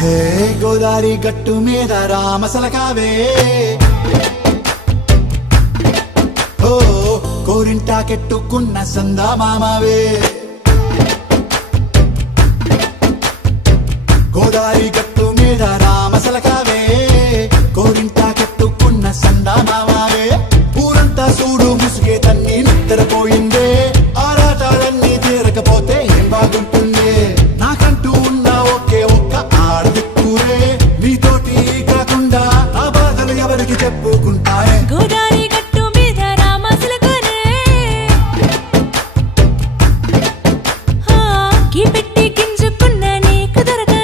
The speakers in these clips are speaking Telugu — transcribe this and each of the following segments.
హే గోదారి గట్టు మీద రామసలకావే ఓ కోరింటా కెట్టుకున్న సందా మామావే గోదారి గట్టు మీద రామసలకావే కోరింటా కెట్టుకున్న సందా మామావే ఊరంతా చూడు ముసుగే తన్ని నిద్రపోయిందే ఆరాటాలన్నీ తీరకపోతే ఏం బాగుంటుంది నాకంటూ ఉన్న ఒకే ఒక్క ఆడదిక్కురే నీతోటి కాకుండా ఆ బాధలు ఎవరికి చెప్పుకుంటాయే గోదారి గట్టు మీద రామసలకానే గీ పెట్టి గింజుకున్న నీకు దొరకనే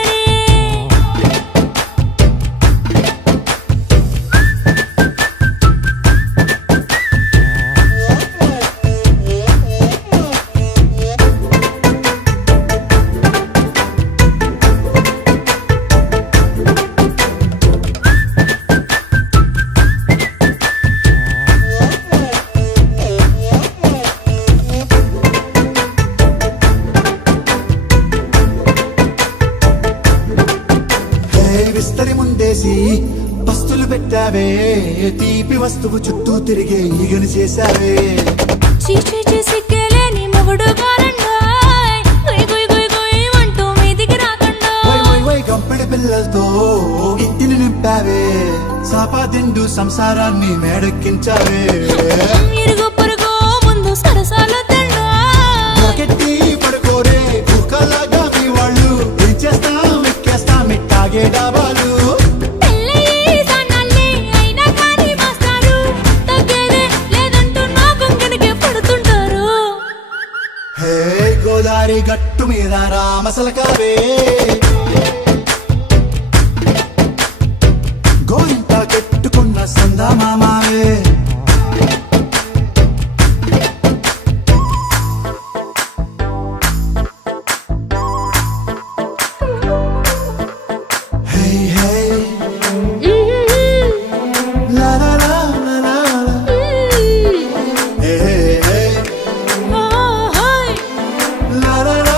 విస్తరి ముందేసి పస్తులు పెట్టావే తీపి వస్తువు చుట్టూ తిరిగే ఈగను చేశావే చీచీ సిగ్గలేని మొగుడు కారండాయ్ గుయ్ గుయ్ గుయ్ గుయ్ అంటూ మీదికి రాకండా వై గంపెడి పిల్లలతో ఇంటిని నింపావే సాపాదిండు సంసారాన్ని మేడెక్కించావే ఇరుగు పొరుగు ముందు సరసాల తండా రాకెట్టి పడుకోరే కుక్కలాగా మీ వాళ్ళు ఏం చేస్తాం ఎక్కేస్తాం ఎట్టాగే డాబాలు పెళ్ళయి సన్నాళ్ళే అయినా కానీ మాస్తారు తగ్గేదే లేదంటూ నా కొంగనికే పడుతుంటారు హే గోదారి గట్టు మీద రామసలకావే గోరింట కెట్టుకున్న సందా మామావే Hey, hey, la la la la la la. Hey, hey, hey, ఓ హోయ్ la la la.